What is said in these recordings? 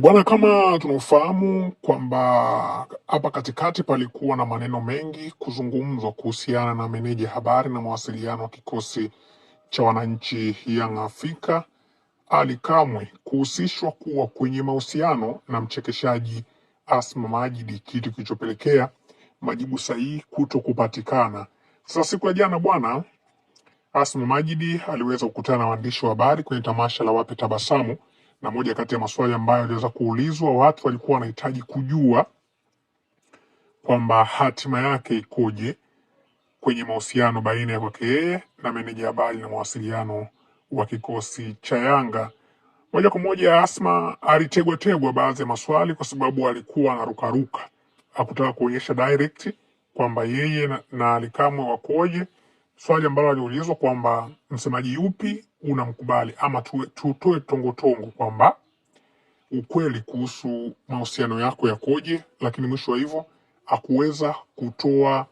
Bwana, kama tunafahamu kwamba hapa katikati palikuwa na maneno mengi kuzungumzwa kuhusiana na meneja habari na mawasiliano wa kikosi cha wananchi Young Afrika Ally Kamwe kuhusishwa kuwa kwenye mahusiano na mchekeshaji Asma Majid, kitu kilichopelekea majibu sahihi kuto kupatikana. Sasa siku ya jana bwana, Asma Majid aliweza kukutana na waandishi wa habari kwenye tamasha la Wape Tabasamu, na moja kati ya maswali ambayo aliweza kuulizwa, watu walikuwa wanahitaji kujua kwamba hatima yake ikoje kwenye mahusiano baina ya kwake yeye na meneja habari na mawasiliano wa kikosi cha Yanga. Moja kwa moja Asma alitegwa baadhi ya maswali kwa sababu alikuwa anarukaruka, hakutaka kuonyesha direct kwamba yeye na Ally Kamwe wakoje. Swali ambalo aliulizwa kwamba msemaji yupi unamkubali ama tutoe tongotongo kwamba ukweli kuhusu mahusiano yako yakoje, lakini mwisho wa hivyo hakuweza kutoa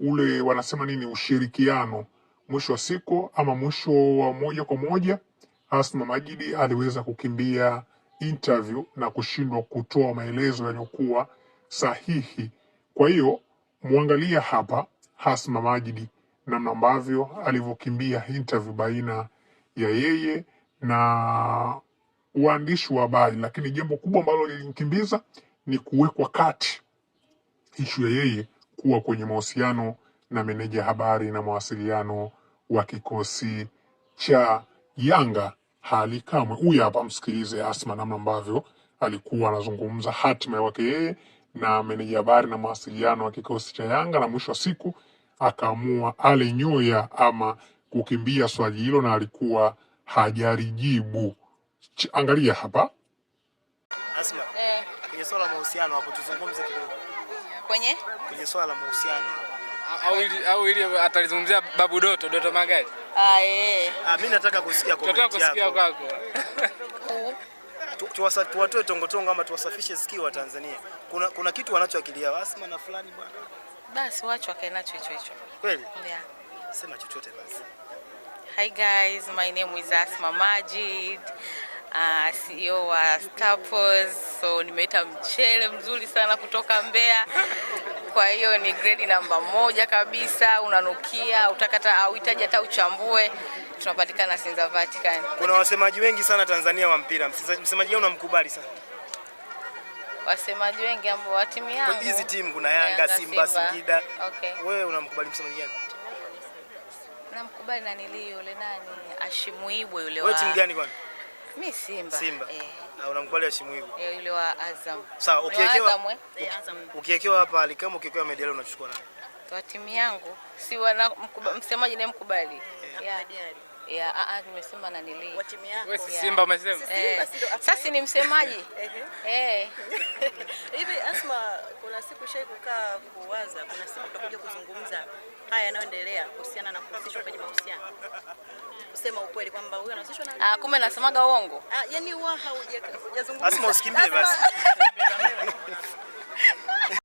ule wanasema nini ushirikiano. Mwisho wa siku ama mwisho wa moja kwa moja Asma Majid aliweza kukimbia interview na kushindwa kutoa maelezo yaliyokuwa sahihi. Kwa hiyo muangalia hapa Asma Majid namna ambavyo alivyokimbia interview baina ya yeye na waandishi wa habari, lakini jambo kubwa ambalo lilimkimbiza ni kuwekwa kati ishu ya yeye kuwa kwenye mahusiano na meneja habari na mawasiliano wa kikosi cha Yanga Ally Kamwe. Huyu hapa msikilize Asma namna ambavyo alikuwa anazungumza hatima yake yeye na meneja habari na mawasiliano wa kikosi cha Yanga, na mwisho wa siku akaamua ale nyoya ama kukimbia swali hilo na alikuwa hajarijibu. Angalia hapa. Asma, kwenye swala la mahusiano hapo tuzungumze kidogo. Kwenye swala la mahusiano au ili atalizungumzia Babu Doto Magari. Mimi nataka kusikia comment yako. Tuwatoe tongotongo ama tuwasafishe sikio wa Tanzania. Kuna kitu wanachoakilia Asma na fulani bwana. Basi wacha wakae nacho hicho. Kweli? Yeah. Sema chochote basi. Hi guys, my name is Asma Majid, CEO wa Staples. So nimeita mchele mzuri sana kutoka Mbeya. Kwa hiyo ni grade namba 1 kabisa, unanukia, utakata au hitaji hata uchambue. Tunapatikana Sinza Vatican. Kuna wasemaji wengi sana Tanzania wa mpira. Msemaji gani unamkubali sana? Wasemaji wengi ambao wa timu yangu. Kwa hizi timu kuna Yanga, Simba, Singida. Okay. Wewe unamkubali msemaji gani? Namkubali na yule nani? Ashimuibwe yule wa. Wewe timu gani kwani? Mimi Simba. Unamkubali Ashimuibwe? Yule wa Azam. Sawa, ukiekewa hapa Ally Kamwe, ukiekewa Mediali unachukua nani? Kwa timu yangu si wana msemaji naye mkubali. Nimesema na nili. Wa timu yako. Wewe Simba umesema? Sasa ni msemaji. Hivi Asma, kuna siku shai kukaa kuwaza, kuna siku tutakuja kuzungumza haya yanayoendelea kuhusiana na kuhusishwa kwenye mahusiano. Kusema ukweli kwamba huyu anahusishwa na kumbe nasemaga uongo. Yaani hujazungumza. Asma usikimbie basi.